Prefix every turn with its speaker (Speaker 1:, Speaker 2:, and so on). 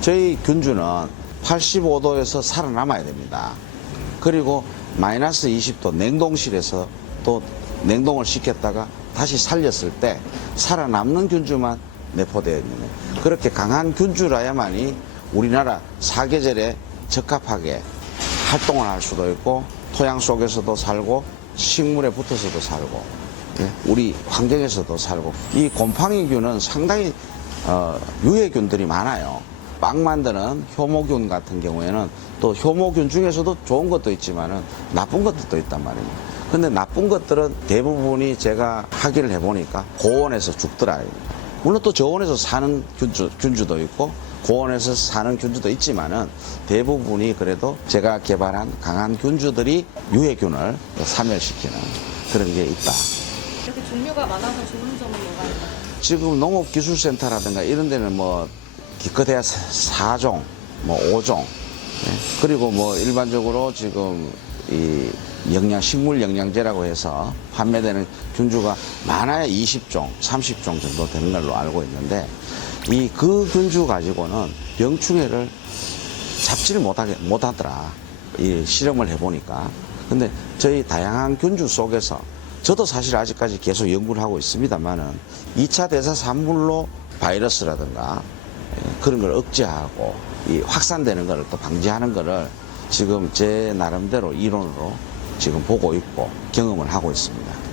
Speaker 1: 저희 균주는 85도에서 살아남아야 됩니다. 그리고 마이너스 20도 냉동실에서 또 냉동을 시켰다가 다시 살렸을 때 살아남는 균주만 내포되어 있는. 그렇게 강한 균주라야만이 우리나라 사계절에 적합하게 활동을 할 수도 있고 토양 속에서도 살고 식물에 붙어서도 살고 예, 우리 환경에서도 살고 이 곰팡이균은 상당히 어, 유해균들이 많아요. 빵 만드는 효모균 같은 경우에는 또 효모균 중에서도 좋은 것도 있지만은 나쁜 것들도 있단 말입니다. 근데 나쁜 것들은 대부분이 제가 확인을 해보니까 고온에서 죽더라. 물론 또 저온에서 사는 균주, 균주도 있고 고온에서 사는 균주도 있지만은 대부분이 그래도 제가 개발한 강한 균주들이 유해균을 사멸시키는 그런 게 있다.
Speaker 2: 이렇게 종류가 많아서 좋은 점은 뭐가 있나요?
Speaker 1: 지금 농업기술센터라든가 이런 데는 뭐 기껏해야 4종, 뭐 5종, 예. 그리고 뭐 일반적으로 지금 이 영양, 식물 영양제라고 해서 판매되는 균주가 많아야 20종, 30종 정도 되는 걸로 알고 있는데 이 그 균주 가지고는 병충해를 잡지를 못하게, 못하더라. 이 실험을 해보니까. 근데 저희 다양한 균주 속에서 저도 사실 아직까지 계속 연구를 하고 있습니다만은 2차 대사 산물로 바이러스라든가 예, 그런 걸 억제하고 이 확산되는 것을 또 방지하는 것을 지금 제 나름대로 이론으로 지금 보고 있고 경험을 하고 있습니다.